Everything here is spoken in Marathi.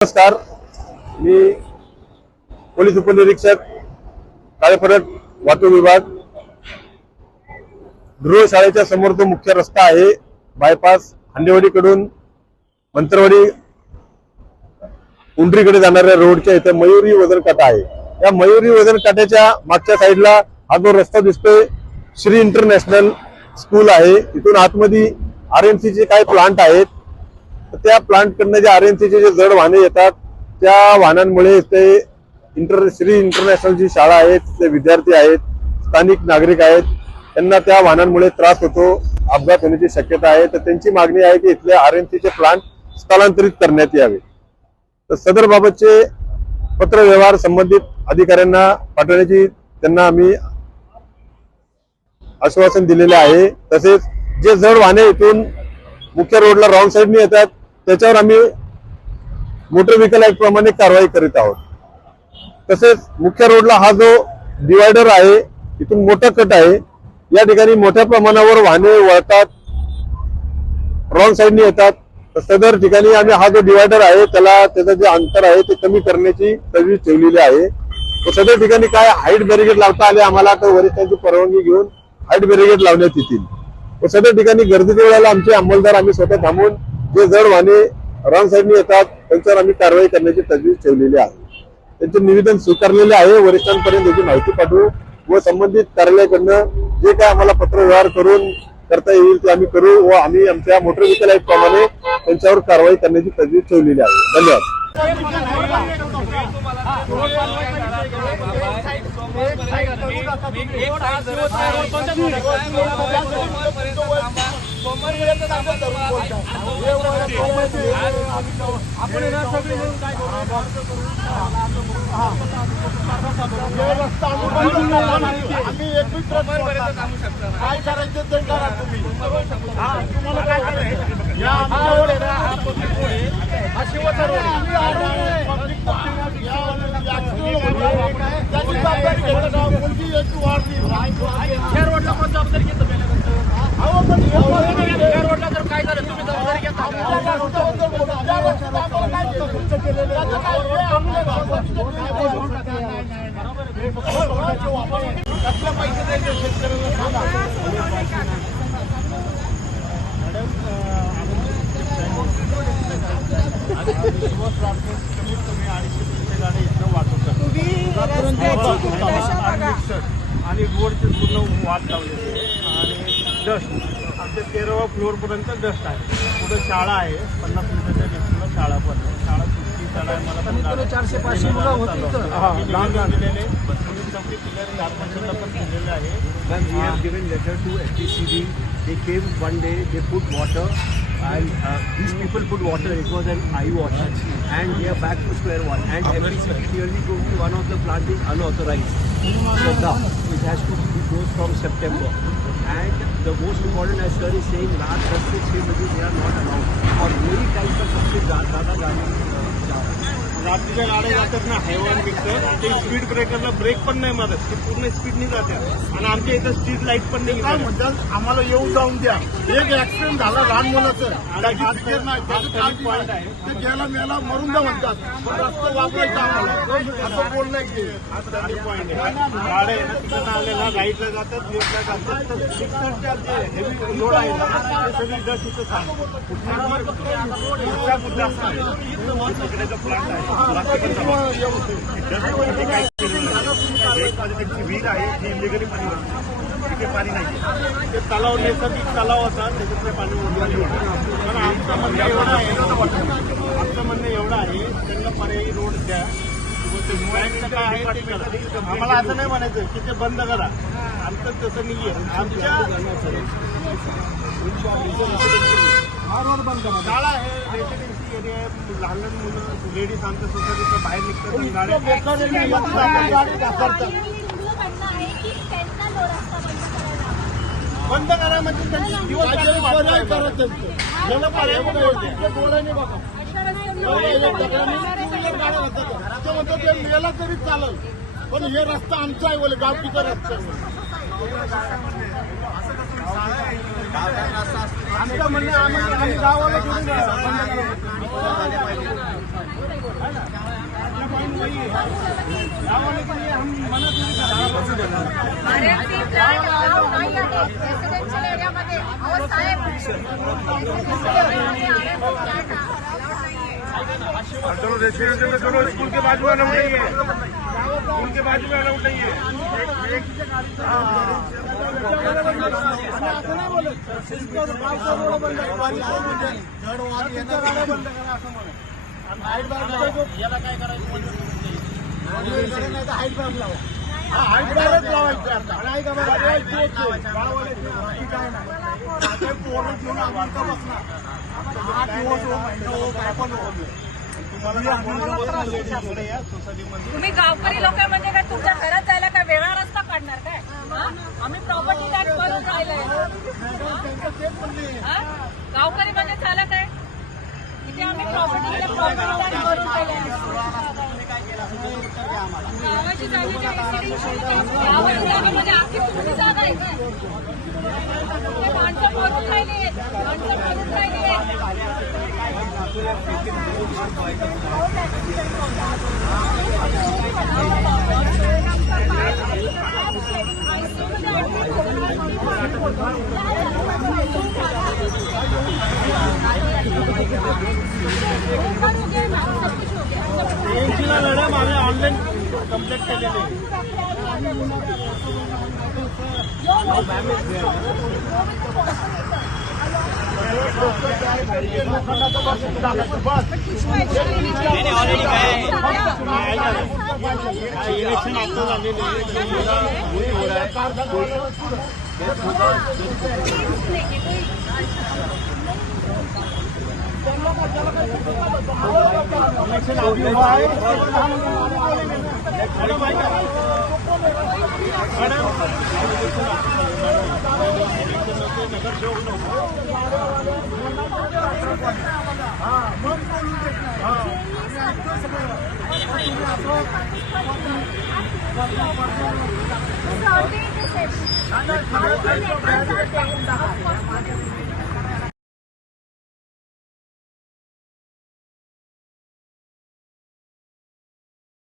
नमस्कार, मी पोलीस उपनिरीक्षक काळेफरड वाहतूक विभाग. ध्रुव शाळेच्या समोर जो मुख्य रस्ता आहे बायपास हांडेवाडीकडून मंत्रवाडी उंडरीकडे जाणाऱ्या रोडच्या इथे मयुरी वजन काटा आहे. या मयुरी वजन काट्याच्या मागच्या साईडला हा जो रस्ता दिसतोय श्री इंटरनॅशनल स्कूल आहे. इथून आतमध्ये RMC चे काही प्लांट आहेत. त्या प्लांट कडनं जे RMC चे जे जड वाहने येतात त्या वाहनांमुळे ते श्री इंटरनॅशनल जी शाळा आहे ते विद्यार्थी आहेत, स्थानिक नागरिक आहेत, त्यांना त्या वाहनांमुळे त्रास होतो, अपघात होण्याची शक्यता आहे. तर त्यांची मागणी आहे की इथले RMC चे प्लांट स्थलांतरित करण्यात यावे. तर सदर बाबतचे पत्रव्यवहार संबंधित अधिकाऱ्यांना पाठवण्याची त्यांना आम्ही आश्वासन दिलेले आहे. तसेच जे जड वाहने इथून मुख्य रोडला रॉंग साईडने येतात त्याच्यावर आम्ही मोटर व्हेकल ऍक्ट प्रमाणे कारवाई करीत आहोत. तसेच मुख्य रोडला हा जो डिवायडर आहे इथून मोठा कट आहे, या ठिकाणी मोठ्या प्रमाणावर वाहने वळतात, रॉंग साईडने येतात. तर सदर ठिकाणी आम्ही हा जो डिवायडर आहे त्याचं जे अंतर आहे ते कमी करण्याची तजवीज ठेवलेली आहे. तर सदर ठिकाणी काय हाईट बॅरिगेड लावता आले आम्हाला तर वरिष्ठांची परवानगी घेऊन हाईट बॅरिगेड लावण्यात येतील. तर सदर ठिकाणी गर्दीच्या वेळेला आमचे अंमलदार आम्ही स्वतः थांबून जे जड वाहने रॉंग साईडने येतात त्यांच्यावर आम्ही कारवाई करण्याची तजवीज ठेवलेली आहे. त्यांचे निवेदन स्वीकारलेले आहे. वरिष्ठांपर्यंत याची माहिती पाठवू व संबंधित कार्यालयाकडनं जे काय आम्हाला पत्रव्यवहार करून करता येईल ते आम्ही करू व आम्ही आमच्या मोटर व्हेकल ऍक्ट प्रमाणे त्यांच्यावर कारवाई करण्याची तजवीज ठेवलेली आहे. धन्यवाद. काय करायचं ते करा तुम्ही. रोडला जर काय झालं तुम्ही जबाबदारी घेता. कसला पैसे द्यायचे शेतकऱ्यांना सांगा. आणि रोडचे पूर्ण वाद लावलेले आणि डस्ट आमच्या 13व्या फ्लोअरपर्यंत डस्ट आहे. पुढे शाळा आहे, 50 मीटरच्या डिस्टन्सला शाळा पण आहे. शाळा सुट्टी शाळा आहे. मला पण 400-500 मुलं होती दिलेले चौकी क्लिअर कार्पोरेशनला पण दिलेले आहे. When we have given letter to STCB, they came one day, they put water and these people put water, it was an eye wash and they are back to square one and FTC clearly told me one of the plant is unauthorized. So now it has to be closed from September and the most important as sir is saying रात 10 से 6 बजे they are not allowed और वही टाइम पर सबसे ज़्यादा गाड़ी रात्रीच्या गाड्या जातात ना हैवान पिकतं ते स्पीड ब्रेकरला ब्रेक पण नाही मारत, ते पूर्ण स्पीडनी जातात आणि आमच्या इथं स्ट्रीट लाईट पण नाही. काय म्हणतात आम्हाला येऊ जाऊन द्या. एक ऍक्सिडेंट झाला लहान मुलाचं ते गेला मेला मरून द्या म्हणतात, पण रस्ता वापरायचा आम्हाला असं बोलणं की पॉईंट आहे. गाड्या आहे ना तिथं आलेला राईटला जातात, लेफ्टला जातात, तर लिफ्टच्या जे हेवी लोड आहे ना ते सगळी डस्ट इथं सांग मुद्दा तिकडेचा प्लांट आहे. विहीर आहे जी इलिगली पाणी तिथे पाणी नाही. ते तलाव नैसर्गिक तलाव होता त्याच्यातले पाणी पण आमचं म्हणणं एवढं आहे त्यांना पर्यायी रोड द्या. आम्हाला असं नाही म्हणायचं की ते बंद करा, आमचं तसं नाहीये. आमच्या हा रोड बंद करा. शाळा आहे, रेसिडेन्सी एरिया आहे, लहान लहान मुलं लेडीज आमच्या सोसायटीचं बाहेर निघतात गाड्या बंद करा म्हणजे त्यांचे दिवस करायचं ते मेला तरी चालेल, पण हे रस्ता आमचा आहे बोले गावकीचा रस्ता. आमचं म्हणणं आम्ही गावाला अरे ती फ्लॅट अलाउड नाही आहे रेसिडेन्शियल एरियामध्ये. अहो साहेब, रेसिडेन्शियल एरियामध्ये फ्लॅट अलाउड नाहीये. चलो रेसिडेंशियल में चलो, स्कूल के बाजू में अलाउड नहीं है, स्कूल के बाजू में अलाउड नहीं है। याला काय करायचं तुम्ही गावकरी लोक म्हणजे काय तुमच्या घरात जायला काय वेगळा रस्ता काढणार काय? आम्ही प्रॉपर्टी टॅक्स भरून राहिलोय. गावकरी म्हणजे झालं काय? इथे आम्ही प्रॉपर्टी टॅक्स भरून राहिलोय. गावाची जागा गावाची जागेमध्ये आखी तुमची जागा आहे काय? माणसं भरून राहिली, माणसं भरून राहिली. मॅडम आम्ही ऑनलाईन कंप्लेंट केलेली. इलेक्शन आता झालेले Sorry,